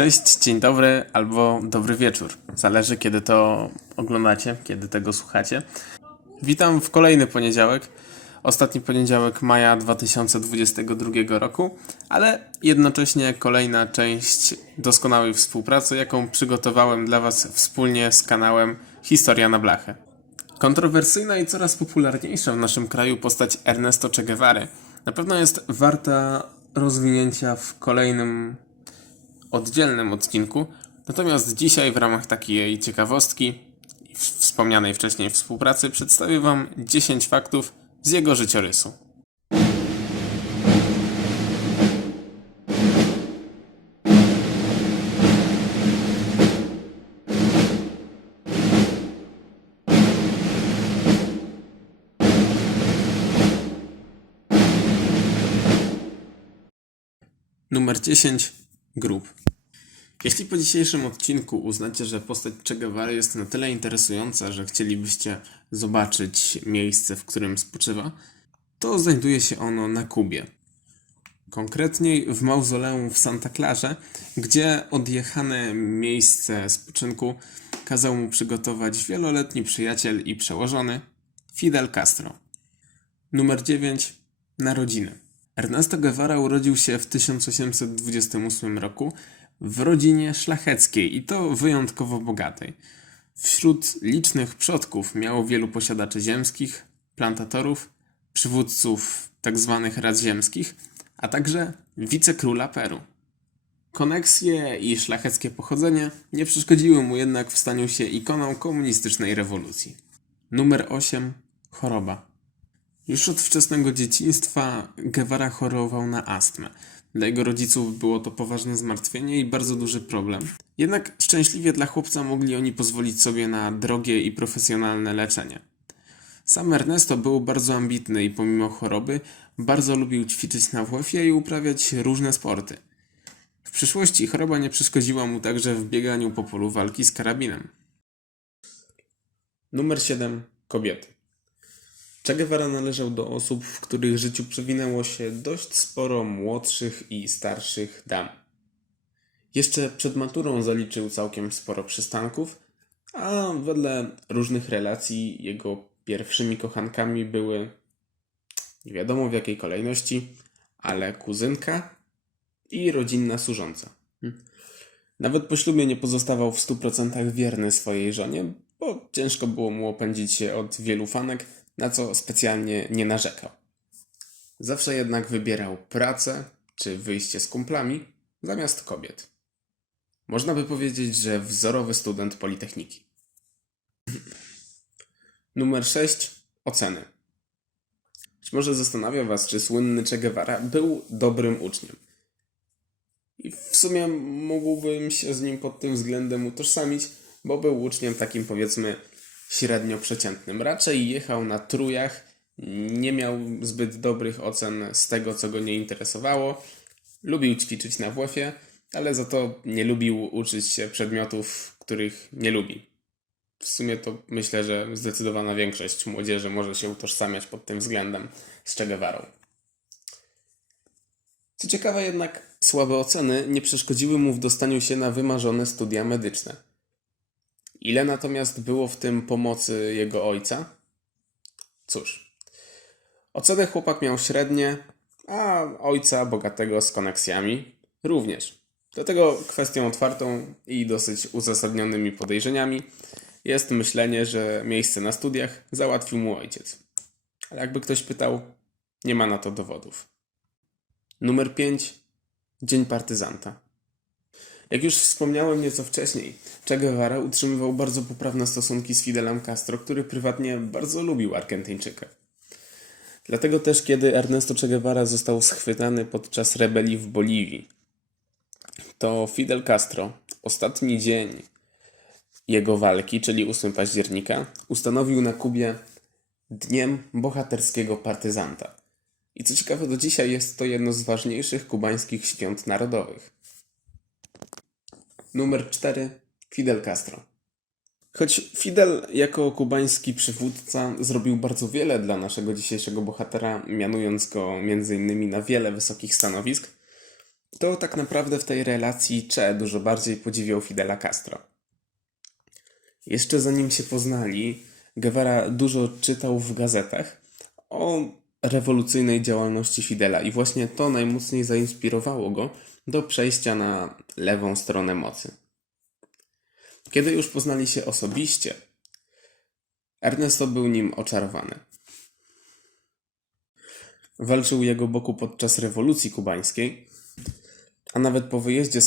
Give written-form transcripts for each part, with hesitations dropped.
Cześć, dzień dobry albo dobry wieczór. Zależy kiedy to oglądacie, kiedy tego słuchacie. Witam w kolejny poniedziałek. Ostatni poniedziałek maja 2022 roku, ale jednocześnie kolejna część doskonałej współpracy, jaką przygotowałem dla Was wspólnie z kanałem Historia na blachę. Kontrowersyjna i coraz popularniejsza w naszym kraju postać Ernesto Che Guevary na pewno jest warta rozwinięcia w kolejnym oddzielnym odcinku, natomiast dzisiaj w ramach takiej ciekawostki i wspomnianej wcześniej współpracy przedstawię Wam 10 faktów z jego życiorysu. Numer 10. Grób. Jeśli po dzisiejszym odcinku uznacie, że postać Che Guevary jest na tyle interesująca, że chcielibyście zobaczyć miejsce, w którym spoczywa, to znajduje się ono na Kubie. Konkretniej w mauzoleum w Santa Clarze, gdzie odjechane miejsce spoczynku kazał mu przygotować wieloletni przyjaciel i przełożony Fidel Castro. Numer 9. Narodziny. Ernesto Guevara urodził się w 1828 roku w rodzinie szlacheckiej i to wyjątkowo bogatej. Wśród licznych przodków miało wielu posiadaczy ziemskich, plantatorów, przywódców tzw. rad ziemskich, a także wicekróla Peru. Koneksje i szlacheckie pochodzenie nie przeszkodziły mu jednak w staniu się ikoną komunistycznej rewolucji. Numer 8. Choroba. Już od wczesnego dzieciństwa Guevara chorował na astmę. Dla jego rodziców było to poważne zmartwienie i bardzo duży problem. Jednak szczęśliwie dla chłopca mogli oni pozwolić sobie na drogie i profesjonalne leczenie. Sam Ernesto był bardzo ambitny i pomimo choroby bardzo lubił ćwiczyć na WF-ie i uprawiać różne sporty. W przyszłości choroba nie przeszkodziła mu także w bieganiu po polu walki z karabinem. Numer 7. Kobiety. Che Guevara należał do osób, w których życiu przewinęło się dość sporo młodszych i starszych dam. Jeszcze przed maturą zaliczył całkiem sporo przystanków, a wedle różnych relacji jego pierwszymi kochankami były, nie wiadomo w jakiej kolejności, ale kuzynka i rodzinna służąca. Nawet po ślubie nie pozostawał w 100% wierny swojej żonie, bo ciężko było mu opędzić się od wielu fanek, na co specjalnie nie narzekał. Zawsze jednak wybierał pracę czy wyjście z kumplami zamiast kobiet. Można by powiedzieć, że wzorowy student Politechniki. Numer 6. Oceny. Być może zastanawia Was, czy słynny Che Guevara był dobrym uczniem. I w sumie mógłbym się z nim pod tym względem utożsamić, bo był uczniem takim, powiedzmy, średnio przeciętnym. Raczej jechał na trójach, nie miał zbyt dobrych ocen z tego, co go nie interesowało. Lubił ćwiczyć na WF-ie, ale za to nie lubił uczyć się przedmiotów, których nie lubi. W sumie to myślę, że zdecydowana większość młodzieży może się utożsamiać pod tym względem z Che Guevarą. Co ciekawe jednak, słabe oceny nie przeszkodziły mu w dostaniu się na wymarzone studia medyczne. Ile natomiast było w tym pomocy jego ojca? Cóż, oceny chłopak miał średnie, a ojca bogatego z koneksjami również. Do tego kwestią otwartą i dosyć uzasadnionymi podejrzeniami jest myślenie, że miejsce na studiach załatwił mu ojciec. Ale jakby ktoś pytał, nie ma na to dowodów. Numer 5. Dzień partyzanta. Jak już wspomniałem nieco wcześniej, Che Guevara utrzymywał bardzo poprawne stosunki z Fidelem Castro, który prywatnie bardzo lubił Argentyńczyka. Dlatego też, kiedy Ernesto Che Guevara został schwytany podczas rebelii w Boliwii, to Fidel Castro, ostatni dzień jego walki, czyli 8 października, ustanowił na Kubie Dniem Bohaterskiego Partyzanta. I co ciekawe, do dzisiaj jest to jedno z ważniejszych kubańskich świąt narodowych. Numer 4. Fidel Castro. Choć Fidel jako kubański przywódca zrobił bardzo wiele dla naszego dzisiejszego bohatera, mianując go m.in. na wiele wysokich stanowisk, to tak naprawdę w tej relacji Che dużo bardziej podziwiał Fidela Castro. Jeszcze zanim się poznali, Guevara dużo czytał w gazetach o rewolucyjnej działalności Fidela i właśnie to najmocniej zainspirowało go do przejścia na lewą stronę mocy. Kiedy już poznali się osobiście, Ernesto był nim oczarowany. Walczył u jego boku podczas rewolucji kubańskiej, a nawet po wyjeździe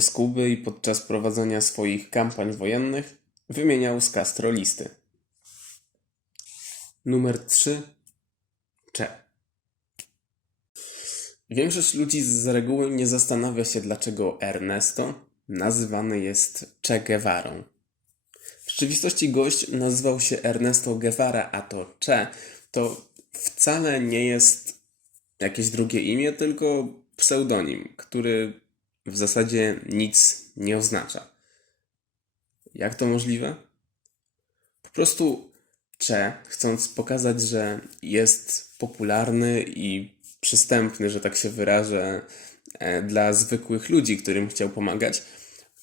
z Kuby i podczas prowadzenia swoich kampań wojennych wymieniał z Castro listy. Numer 3. Che. Większość ludzi z reguły nie zastanawia się, dlaczego Ernesto nazywany jest Che Guevarą. W rzeczywistości gość nazywał się Ernesto Guevara, a to Che to wcale nie jest jakieś drugie imię, tylko pseudonim, który w zasadzie nic nie oznacza. Jak to możliwe? Po prostu Che, chcąc pokazać, że jest popularny i przystępny, że tak się wyrażę, dla zwykłych ludzi, którym chciał pomagać,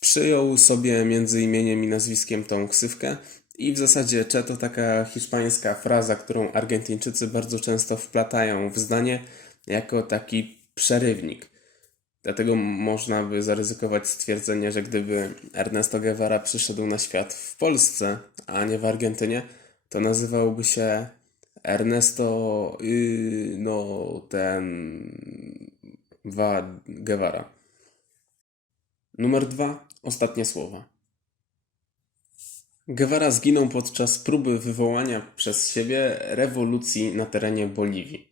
przyjął sobie między imieniem i nazwiskiem tą ksywkę i w zasadzie Che to taka hiszpańska fraza, którą Argentyńczycy bardzo często wplatają w zdanie jako taki przerywnik. Dlatego można by zaryzykować stwierdzenie, że gdyby Ernesto Guevara przyszedł na świat w Polsce, a nie w Argentynie, to nazywałby się Ernesto Guevara. Numer 2. Ostatnie słowa. Guevara zginął podczas próby wywołania przez siebie rewolucji na terenie Boliwii.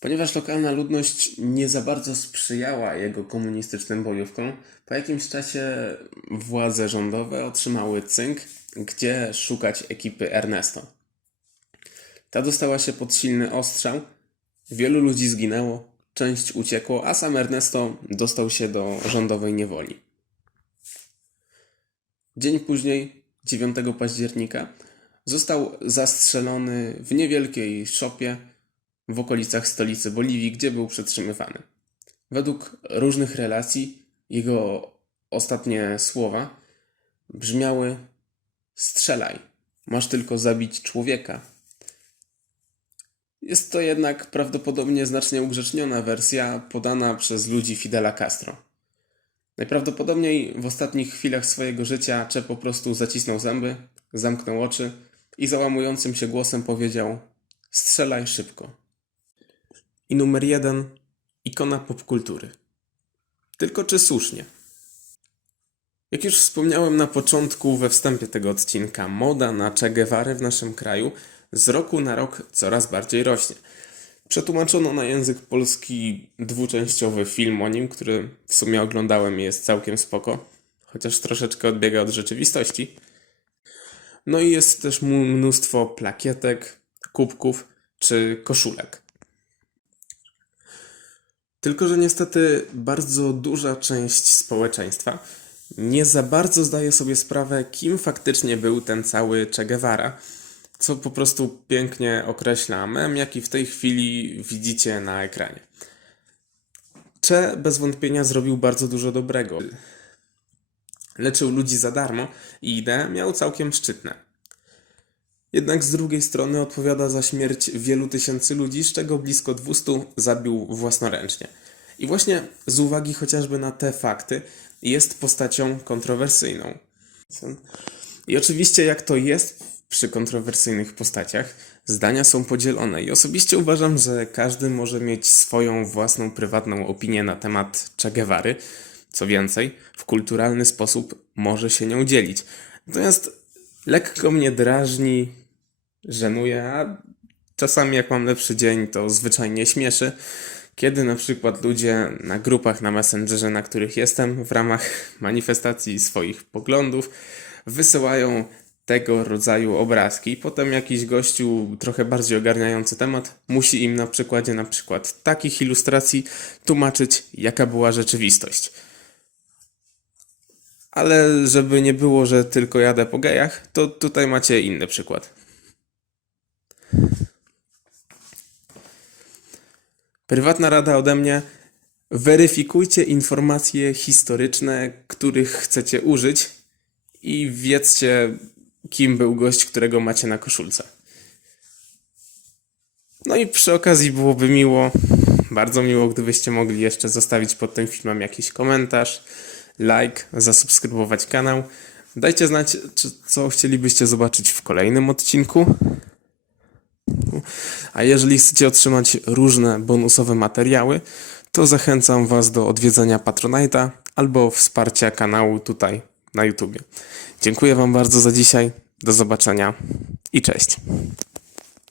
Ponieważ lokalna ludność nie za bardzo sprzyjała jego komunistycznym bojówkom, po jakimś czasie władze rządowe otrzymały cynk, gdzie szukać ekipy Ernesto. Ta dostała się pod silny ostrzał, wielu ludzi zginęło, część uciekło, a sam Ernesto dostał się do rządowej niewoli. Dzień później, 9 października, został zastrzelony w niewielkiej szopie w okolicach stolicy Boliwii, gdzie był przetrzymywany. Według różnych relacji jego ostatnie słowa brzmiały: strzelaj, masz tylko zabić człowieka. Jest to jednak prawdopodobnie znacznie ugrzeczniona wersja podana przez ludzi Fidela Castro. Najprawdopodobniej w ostatnich chwilach swojego życia Che po prostu zacisnął zęby, zamknął oczy i załamującym się głosem powiedział: strzelaj szybko. I numer 1. Ikona popkultury. Tylko czy słusznie? Jak już wspomniałem na początku we wstępie tego odcinka, moda na Che Guevarę w naszym kraju z roku na rok coraz bardziej rośnie. Przetłumaczono na język polski dwuczęściowy film o nim, który w sumie oglądałem i jest całkiem spoko, chociaż troszeczkę odbiega od rzeczywistości. No i jest też mnóstwo plakietek, kubków czy koszulek. Tylko że niestety bardzo duża część społeczeństwa nie za bardzo zdaje sobie sprawę, kim faktycznie był ten cały Che Guevara, co po prostu pięknie określa mem, jaki w tej chwili widzicie na ekranie. Che bez wątpienia zrobił bardzo dużo dobrego. Leczył ludzi za darmo i idee miał całkiem szczytne. Jednak z drugiej strony odpowiada za śmierć wielu tysięcy ludzi, z czego blisko 200 zabił własnoręcznie. I właśnie z uwagi chociażby na te fakty jest postacią kontrowersyjną. I oczywiście jak to jest przy kontrowersyjnych postaciach, zdania są podzielone i osobiście uważam, że każdy może mieć swoją własną prywatną opinię na temat Che Guevary. Co więcej, w kulturalny sposób może się nią dzielić. Natomiast lekko mnie drażni, żenuje, a czasami jak mam lepszy dzień, to zwyczajnie śmieszy, kiedy na przykład ludzie na grupach na Messengerze, na których jestem, w ramach manifestacji swoich poglądów, wysyłają tego rodzaju obrazki. Potem jakiś gościu trochę bardziej ogarniający temat musi im na przykładzie takich ilustracji tłumaczyć, jaka była rzeczywistość. Ale żeby nie było, że tylko jadę po gejach, to tutaj macie inny przykład. Prywatna rada ode mnie: weryfikujcie informacje historyczne, których chcecie użyć i wiedzcie, kim był gość, którego macie na koszulce. No i przy okazji byłoby miło, bardzo miło, gdybyście mogli jeszcze zostawić pod tym filmem jakiś komentarz, like, zasubskrybować kanał. Dajcie znać, co chcielibyście zobaczyć w kolejnym odcinku. A jeżeli chcecie otrzymać różne bonusowe materiały, to zachęcam Was do odwiedzenia Patronite'a albo wsparcia kanału tutaj na YouTubie. Dziękuję Wam bardzo za dzisiaj, do zobaczenia i cześć.